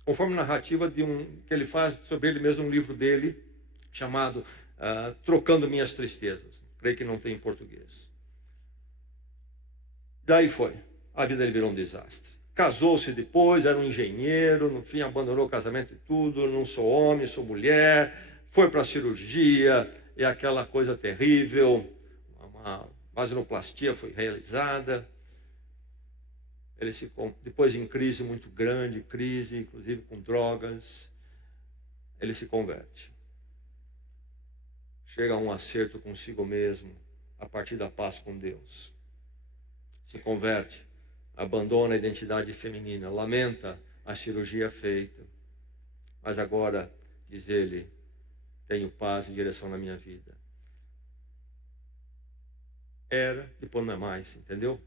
Conforme a narrativa que ele faz sobre ele mesmo, um livro dele, chamado Trocando Minhas Tristezas. Creio que não tem em português. Daí foi. A vida dele virou um desastre. Casou-se depois, era um engenheiro, no fim abandonou o casamento e tudo, não sou homem, sou mulher, foi para a cirurgia, e aquela coisa terrível, uma vaginoplastia foi realizada. Ele depois em crise muito grande, crise inclusive com drogas, ele se converte. Chega a um acerto consigo mesmo, a partir da paz com Deus. Se converte, abandona a identidade feminina, lamenta a cirurgia feita. Mas agora, diz ele, tenho paz e direção na minha vida. Era, depois não é mais, entendeu?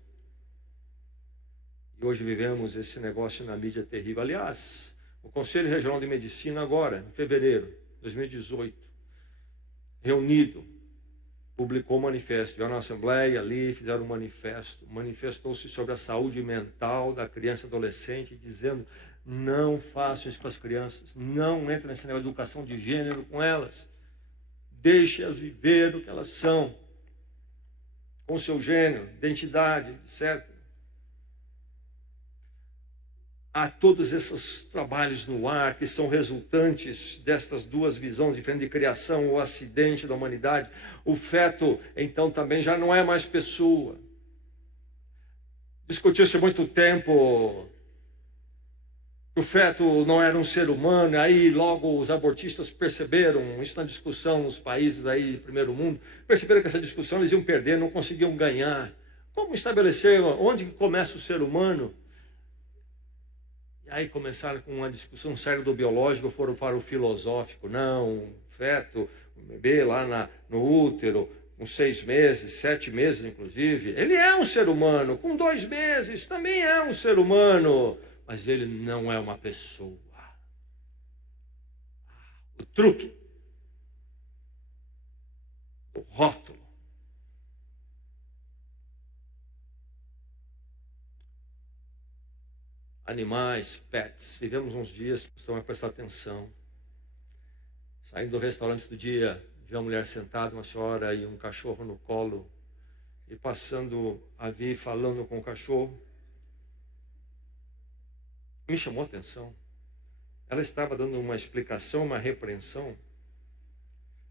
E hoje vivemos esse negócio na mídia terrível. Aliás, o Conselho Regional de Medicina agora, em fevereiro de 2018, reunido, publicou um manifesto. Vieram na Assembleia ali, fizeram um manifesto. Manifestou-se sobre a saúde mental da criança e adolescente, dizendo, não façam isso com as crianças, não entrem nesse negócio de educação de gênero com elas. Deixe-as viver o que elas são, com seu gênero, identidade, etc. Há todos esses trabalhos no ar que são resultantes destas duas visões diferentes de criação, o acidente da humanidade. O feto, então, também já não é mais pessoa. Discutiu-se há muito tempo que o feto não era um ser humano, aí logo os abortistas perceberam, isso na discussão nos países aí de primeiro mundo, perceberam que essa discussão eles iam perder, não conseguiam ganhar. Como estabelecer onde começa o ser humano? Aí começaram com uma discussão séria do biológico, foram para o filosófico. Não, um feto, um bebê lá no útero, com 6 meses, 7 meses inclusive, ele é um ser humano. Com 2 meses também é um ser humano, mas ele não é uma pessoa. O truque, o rótulo. Animais, pets. Vivemos uns dias, estão a prestar atenção. Saindo do restaurante do dia, vi uma mulher sentada, uma senhora e um cachorro no colo, e passando a vir falando com o cachorro. Me chamou a atenção. Ela estava dando uma explicação, uma repreensão.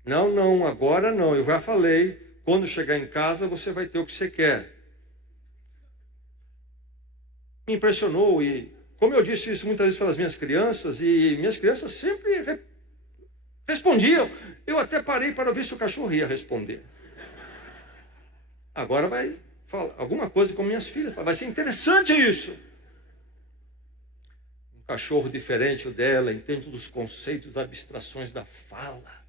Não, agora não. Eu já falei, quando chegar em casa você vai ter o que você quer. Me impressionou, e como eu disse isso muitas vezes para as minhas crianças, e minhas crianças sempre respondiam. Eu até parei para ver se o cachorro ia responder. Agora vai falar alguma coisa com minhas filhas, vai ser interessante isso. Um cachorro diferente o dela, entende todos os conceitos, abstrações da fala.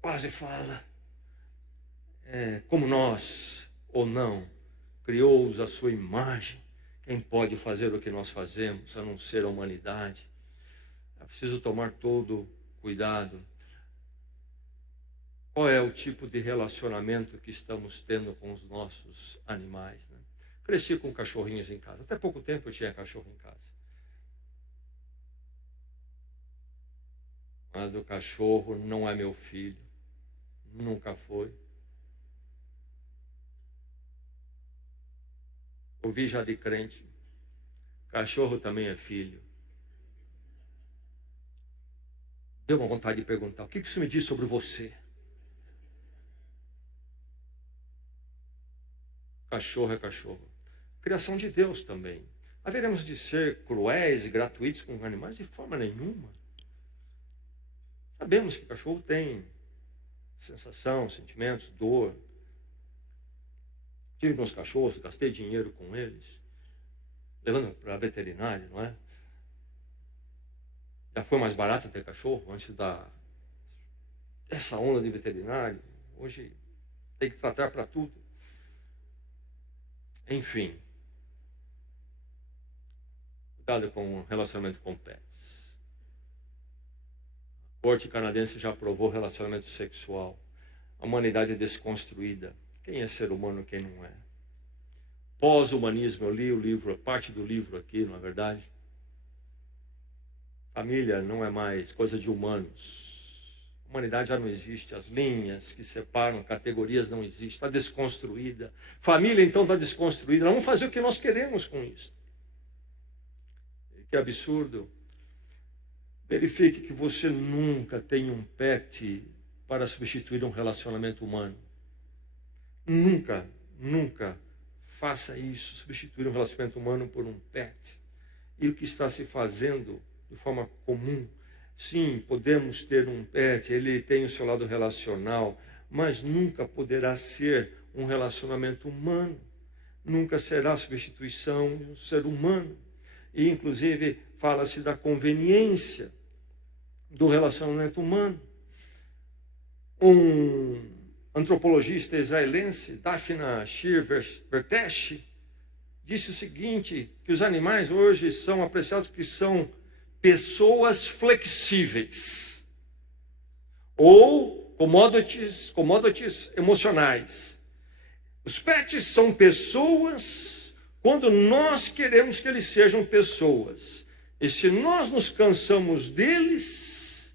Quase fala. Como nós, ou não, criou-os à sua imagem. Quem pode fazer o que nós fazemos, a não ser a humanidade? É preciso tomar todo cuidado. qual é o tipo de relacionamento que estamos tendo com os nossos animais, né? Cresci com cachorrinhos em casa. Até pouco tempo eu tinha cachorro em casa. Mas o cachorro não é meu filho. Nunca foi. Ouvi já de crente. Cachorro também é filho. Deu uma vontade de perguntar: o que isso me diz sobre você? Cachorro é cachorro. Criação de Deus também. Haveremos de ser cruéis e gratuitos com animais? De forma nenhuma. Sabemos que cachorro tem sensação, sentimentos, dor. Tive meus cachorros, gastei dinheiro com eles, levando para veterinário, não é? Já foi mais barato ter cachorro antes dessa onda de veterinário. Hoje tem que tratar para tudo. Enfim. Cuidado com o relacionamento com pets. A Corte canadense já aprovou relacionamento sexual. A humanidade é desconstruída. Quem é ser humano, quem não é? Pós-humanismo, eu li o livro, parte do livro aqui, não é verdade? Família não é mais coisa de humanos. A humanidade já não existe. As linhas que separam categorias não existem. Está desconstruída. Família, então, está desconstruída. Vamos fazer o que nós queremos com isso. Que absurdo. Verifique que você nunca tem um pet para substituir um relacionamento humano. Nunca, nunca faça isso, substituir um relacionamento humano por um pet. E o que está se fazendo de forma comum? Sim, podemos ter um pet, ele tem o seu lado relacional, mas nunca poderá ser um relacionamento humano. Nunca será substituição de um ser humano. E, inclusive, fala-se da conveniência do relacionamento humano. Um antropologista israelense, Daphna Shir-Vertesh, disse o seguinte, que os animais hoje são apreciados porque são pessoas flexíveis ou commodities emocionais. Os pets são pessoas quando nós queremos que eles sejam pessoas. E se nós nos cansamos deles,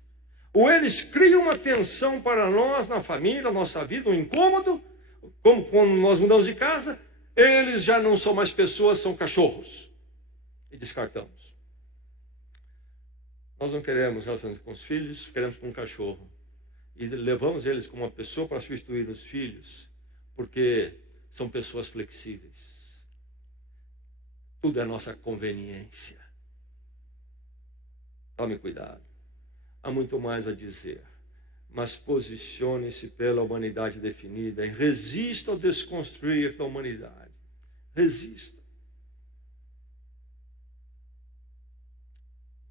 ou eles criam uma tensão para nós na família, na nossa vida, um incômodo, como quando nós mudamos de casa, eles já não são mais pessoas, são cachorros. E descartamos. Nós não queremos relacionamento com os filhos, queremos com um cachorro. E levamos eles como uma pessoa para substituir os filhos, porque são pessoas flexíveis. Tudo é nossa conveniência. Tome cuidado. Há muito mais a dizer. Mas posicione-se pela humanidade definida e resista ao desconstruir da humanidade. Resista.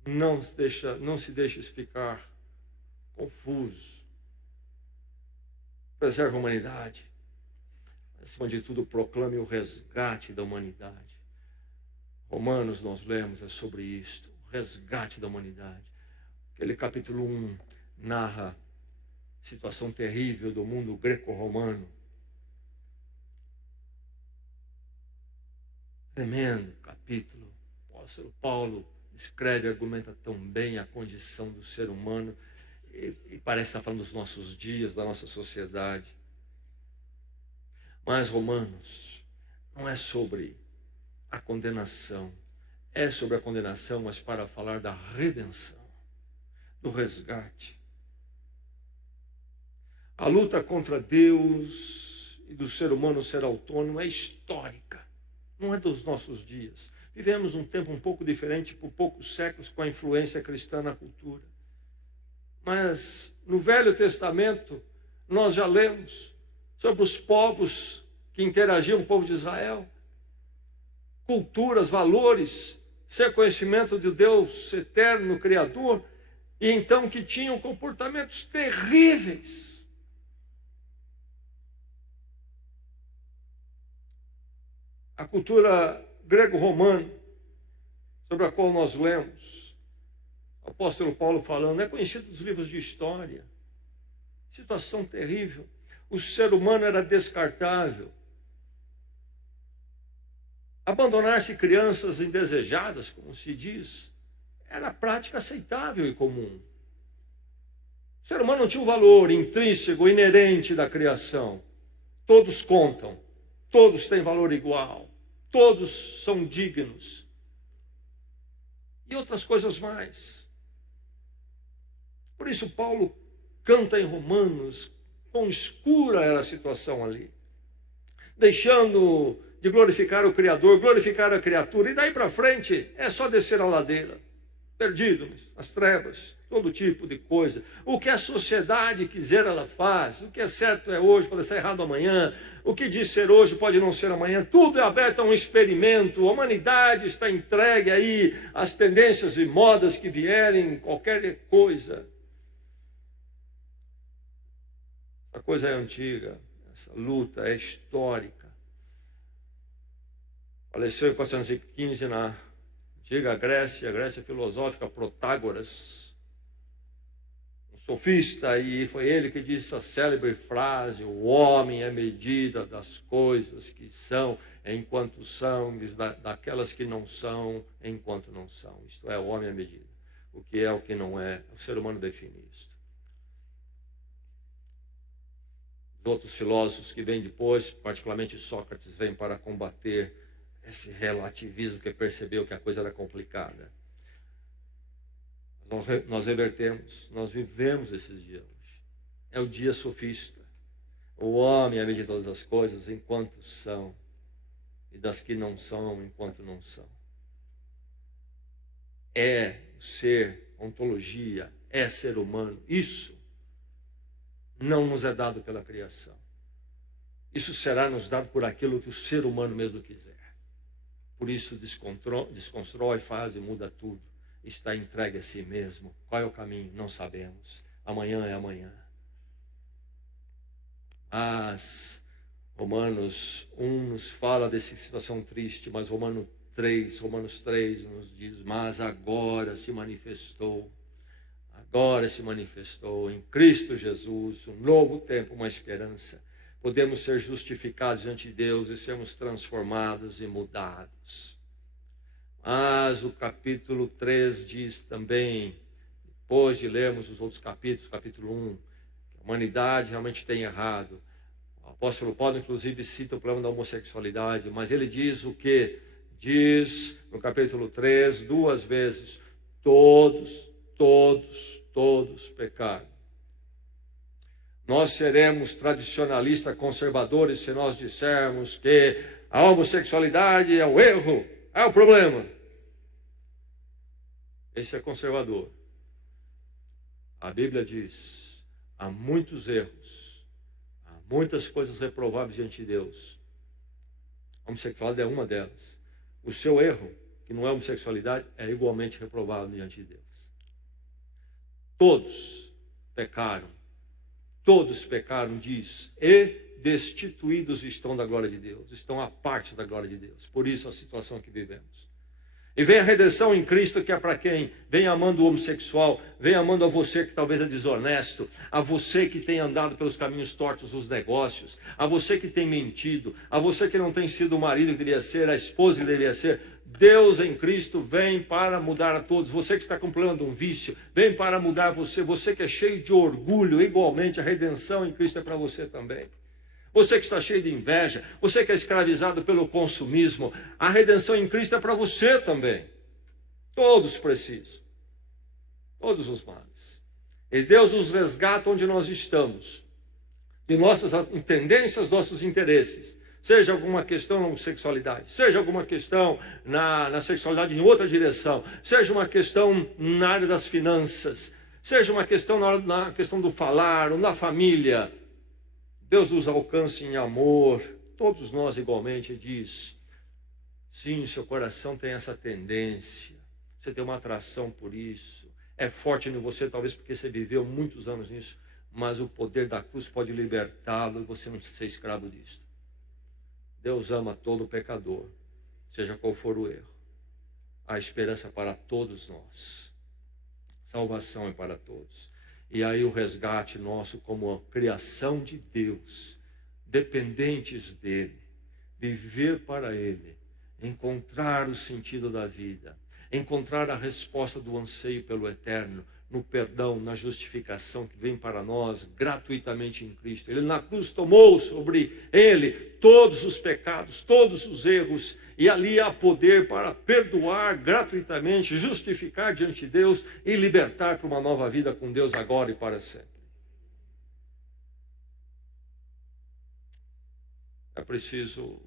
Não se deixe ficar confuso. Preserve a humanidade. Acima de tudo, proclame o resgate da humanidade. Romanos, nós lemos, é sobre isto. O resgate da humanidade. Aquele capítulo 1 narra a situação terrível do mundo greco-romano. Tremendo capítulo. O apóstolo Paulo escreve e argumenta tão bem a condição do ser humano e parece estar falando dos nossos dias, da nossa sociedade. Mas Romanos não é sobre a condenação. É sobre a condenação, mas para falar da redenção, do resgate. A luta contra Deus e do ser humano ser autônomo é histórica, não é dos nossos dias. Vivemos um tempo um pouco diferente por poucos séculos com a influência cristã na cultura. Mas no Velho Testamento nós já lemos sobre os povos que interagiam com o povo de Israel, culturas, valores, ser conhecimento de Deus eterno, Criador, e então que tinham comportamentos terríveis. A cultura grego-romana, sobre a qual nós lemos, o apóstolo Paulo falando, é conhecido dos livros de história. Situação terrível. O ser humano era descartável. Abandonar-se crianças indesejadas, como se diz, era prática aceitável e comum. O ser humano não tinha um valor intrínseco, inerente da criação. Todos contam, todos têm valor igual, todos são dignos. E outras coisas mais. Por isso Paulo canta em Romanos, quão escura era a situação ali. Deixando de glorificar o Criador, glorificar a criatura, e daí para frente é só descer a ladeira. Perdido nas trevas, todo tipo de coisa. O que a sociedade quiser, ela faz. O que é certo é hoje, pode ser errado amanhã. O que diz ser hoje pode não ser amanhã. Tudo é aberto a um experimento. A humanidade está entregue aí às tendências e modas que vierem, qualquer coisa. Essa coisa é antiga, essa luta é histórica. Faleceu em 415 na antiga Grécia, a Grécia filosófica, Protágoras, um sofista, e foi ele que disse a célebre frase: o homem é medida das coisas que são enquanto são, daquelas que não são enquanto não são. Isto é, o homem é medida. O que é, o que não é, o ser humano define isto. Outros filósofos que vêm depois, particularmente Sócrates, vêm para combater esse relativismo, que percebeu que a coisa era complicada. Nós revertemos, nós vivemos esses dias hoje. É o dia sofista. O homem é medida de todas as coisas enquanto são, e das que não são enquanto não são. É ser, ontologia, é ser humano. Isso não nos é dado pela criação. Isso será nos dado por aquilo que o ser humano mesmo quiser. Por isso desconstrói, faz e muda tudo. Está entregue a si mesmo. Qual é o caminho? Não sabemos. Amanhã é amanhã. Mas Romanos 1 nos fala dessa situação triste, mas Romanos 3 nos diz: mas agora se manifestou em Cristo Jesus um novo tempo, uma esperança. Podemos ser justificados diante de Deus e sermos transformados e mudados. Mas o capítulo 3 diz também, depois de lermos os outros capítulos, capítulo 1, que a humanidade realmente tem errado. O apóstolo Paulo, inclusive, cita o problema da homossexualidade, mas ele diz o quê? Diz no capítulo 3, 2 vezes: todos pecaram. Nós seremos tradicionalistas, conservadores, se nós dissermos que a homossexualidade é o erro, é o problema. Esse é conservador. A Bíblia diz: há muitos erros, há muitas coisas reprováveis diante de Deus. A homossexualidade é uma delas. O seu erro, que não é homossexualidade, é igualmente reprovável diante de Deus. Todos pecaram, diz, e destituídos estão da glória de Deus, estão à parte da glória de Deus. Por isso a situação que vivemos. E vem a redenção em Cristo, que é para quem? Vem amando o homossexual, vem amando a você que talvez é desonesto, a você que tem andado pelos caminhos tortos dos negócios, a você que tem mentido, a você que não tem sido o marido que deveria ser, a esposa que deveria ser. Deus em Cristo vem para mudar a todos. Você que está com problema de um vício, vem para mudar você. Você que é cheio de orgulho, igualmente a redenção em Cristo é para você também. Você que está cheio de inveja, você que é escravizado pelo consumismo, a redenção em Cristo é para você também. Todos precisam. Todos os males. E Deus nos resgata onde nós estamos. De nossas tendências, nossos interesses. Seja alguma questão na homossexualidade, seja alguma questão na sexualidade em outra direção, seja uma questão na área das finanças, seja uma questão na questão do falar, ou na família. Deus nos alcance em amor. Todos nós igualmente, diz. Sim, seu coração tem essa tendência. Você tem uma atração por isso. É forte em você, talvez porque você viveu muitos anos nisso. Mas o poder da cruz pode libertá-lo e você não precisa ser escravo disso. Deus ama todo pecador, seja qual for o erro. Há esperança para todos nós. Salvação é para todos. E aí o resgate nosso como a criação de Deus, dependentes dele, viver para ele, encontrar o sentido da vida, encontrar a resposta do anseio pelo eterno, no perdão, na justificação que vem para nós gratuitamente em Cristo. Ele na cruz tomou sobre ele todos os pecados, todos os erros, e ali há poder para perdoar gratuitamente, justificar diante de Deus e libertar para uma nova vida com Deus agora e para sempre. É preciso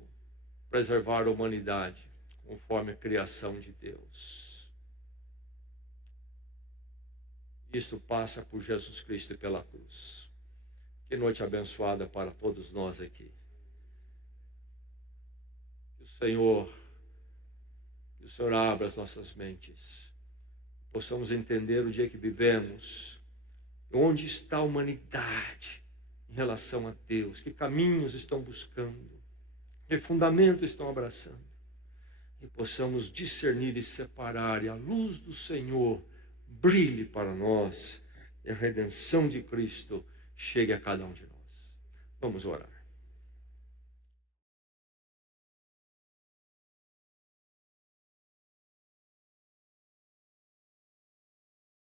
preservar a humanidade conforme a criação de Deus. Isto passa por Jesus Cristo e pela cruz. Que noite abençoada para todos nós aqui. Que o Senhor abra as nossas mentes. Possamos entender o dia que vivemos. Onde está a humanidade em relação a Deus? Que caminhos estão buscando? Que fundamento estão abraçando? E possamos discernir e separar, e a luz do Senhor brilhe para nós, e a redenção de Cristo chegue a cada um de nós. Vamos orar.